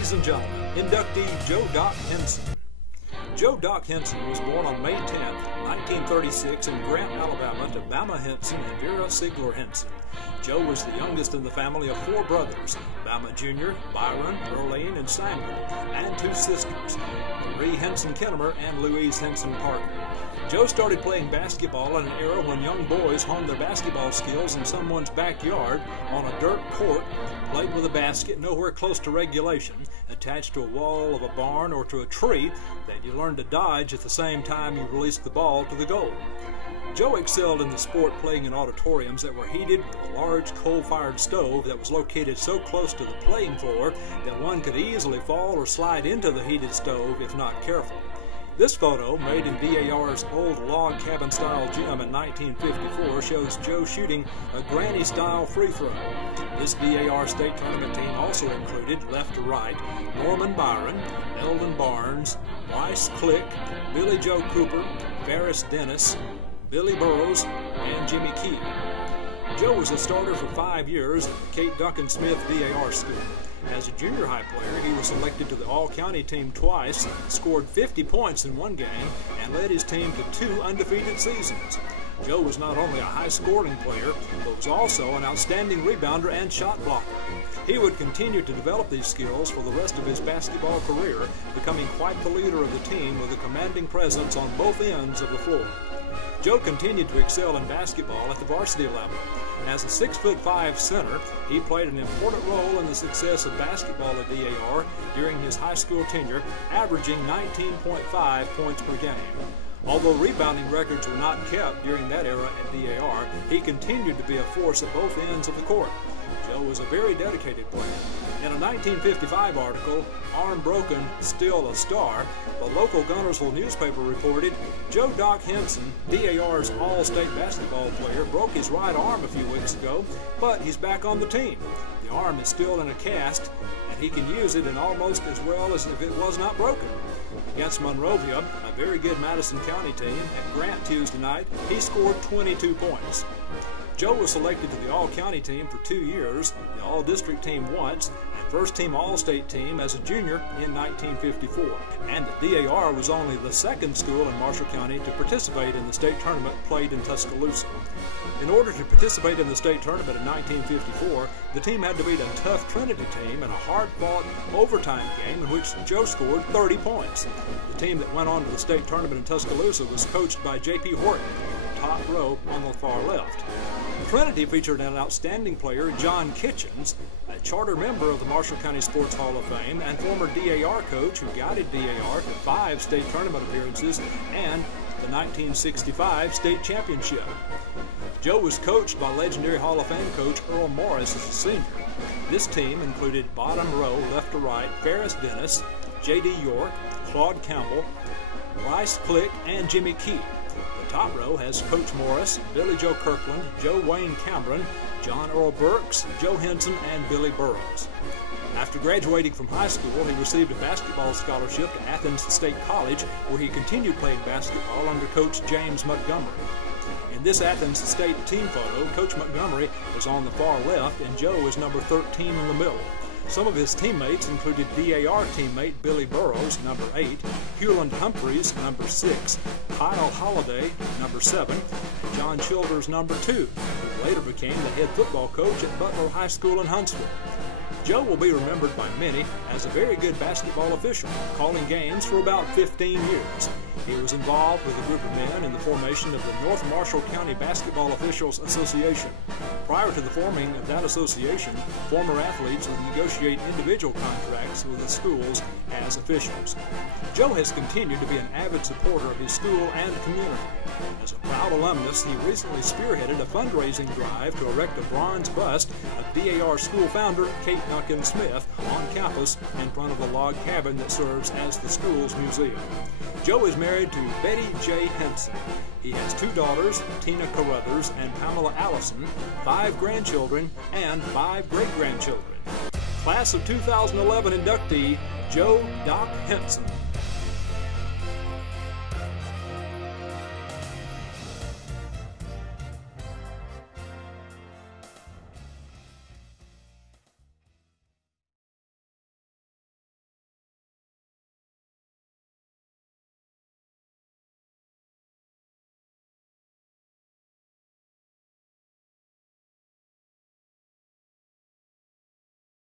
Ladies and gentlemen, inductee Joe "Doc" Henson. Joe "Doc" Henson was born on May 10, 1936 in Grant, Alabama to Bama Henson and Vera Sigler Henson. Joe was the youngest in the family of four brothers, Bama Jr., Byron, Earlene, and Samuel, and two sisters, Marie Henson Kennemer and Louise Henson Parker. Joe started playing basketball in an era when young boys honed their basketball skills in someone's backyard on a dirt court, played with a basket nowhere close to regulation, attached to a wall of a barn or to a tree that you learned to dodge at the same time you released the ball to the goal. Joe excelled in the sport playing in auditoriums that were heated with a large coal-fired stove that was located so close to the playing floor that one could easily fall or slide into the heated stove if not careful. This photo, made in DAR's old log cabin-style gym in 1954, shows Joe shooting a granny-style free throw. This DAR state tournament team also included, left to right, Norman Byron, Eldon Barnes, Bryce Click, Billy Joe Cooper, Ferris Dennis, Billy Burrows, and Jimmy Key. Joe was a starter for 5 years at the Kate Duncan Smith DAR school. As a junior high player, he was selected to the all-county team twice, scored 50 points in one game, and led his team to 2 undefeated seasons. Joe was not only a high-scoring player, but was also an outstanding rebounder and shot blocker. He would continue to develop these skills for the rest of his basketball career, becoming quite the leader of the team with a commanding presence on both ends of the floor. Joe continued to excel in basketball at the varsity level. As a 6'5" center, he played an important role in the success of basketball at DAR during his high school tenure, averaging 19.5 points per game. Although rebounding records were not kept during that era at DAR, he continued to be a force at both ends of the court. Joe was a very dedicated player. In a 1955 article, "Arm Broken, Still a Star," the local Gunnersville newspaper reported, Joe "Doc" Henson, DAR's all-state basketball player, broke his right arm a few weeks ago, but he's back on the team. The arm is still in a cast, and he can use it in almost as well as if it was not broken. Against Monrovia, a very good Madison County team, at Grant Tuesday night, he scored 22 points. Joe was selected to the all-county team for 2 years, the all-district team once, and first-team all-state team as a junior in 1954. And the DAR was only the second school in Marshall County to participate in the state tournament played in Tuscaloosa. In order to participate in the state tournament in 1954, the team had to beat a tough Trinity team in a hard-fought overtime game in which Joe scored 30 points. The team that went on to the state tournament in Tuscaloosa was coached by J.P. Horton, top row on the far left. Trinity featured an outstanding player, John Kitchens, a charter member of the Marshall County Sports Hall of Fame and former DAR coach who guided DAR to 5 state tournament appearances and the 1965 state championship. Joe was coached by legendary Hall of Fame coach Earl Morris as a senior. This team included bottom row, left to right, Ferris Dennis, J.D. York, Claude Campbell, Bryce Click, and Jimmy Key. The top row has Coach Morris, Billy Joe Kirkland, Joe Wayne Cameron, John Earl Burks, Joe Henson, and Billy Burrows. After graduating from high school, he received a basketball scholarship to Athens State College, where he continued playing basketball under Coach James Montgomery. In this Athens State team photo, Coach Montgomery is on the far left and Joe is number 13 in the middle. Some of his teammates included DAR teammate Billy Burrows, number 8, Hewland Humphreys, number 6, Kyle Holliday, number 7, and John Childers, number 2, who later became the head football coach at Butler High School in Huntsville. Joe will be remembered by many as a very good basketball official, calling games for about 15 years. He was involved with a group of men in the formation of the North Marshall County Basketball Officials Association. Prior to the forming of that association, former athletes would negotiate individual contracts with the schools as officials. Joe has continued to be an avid supporter of his school and community. As a proud alumnus, he recently spearheaded a fundraising drive to erect a bronze bust of DAR school founder Kate Duncan Smith on campus in front of a log cabin that serves as the school's museum. Joe is married to Betty J. Henson. He has 2 daughters, Tina Carruthers and Pamela Allison, 5 grandchildren, and 5 great-grandchildren. Class of 2011 inductee, Joe "Doc" Henson.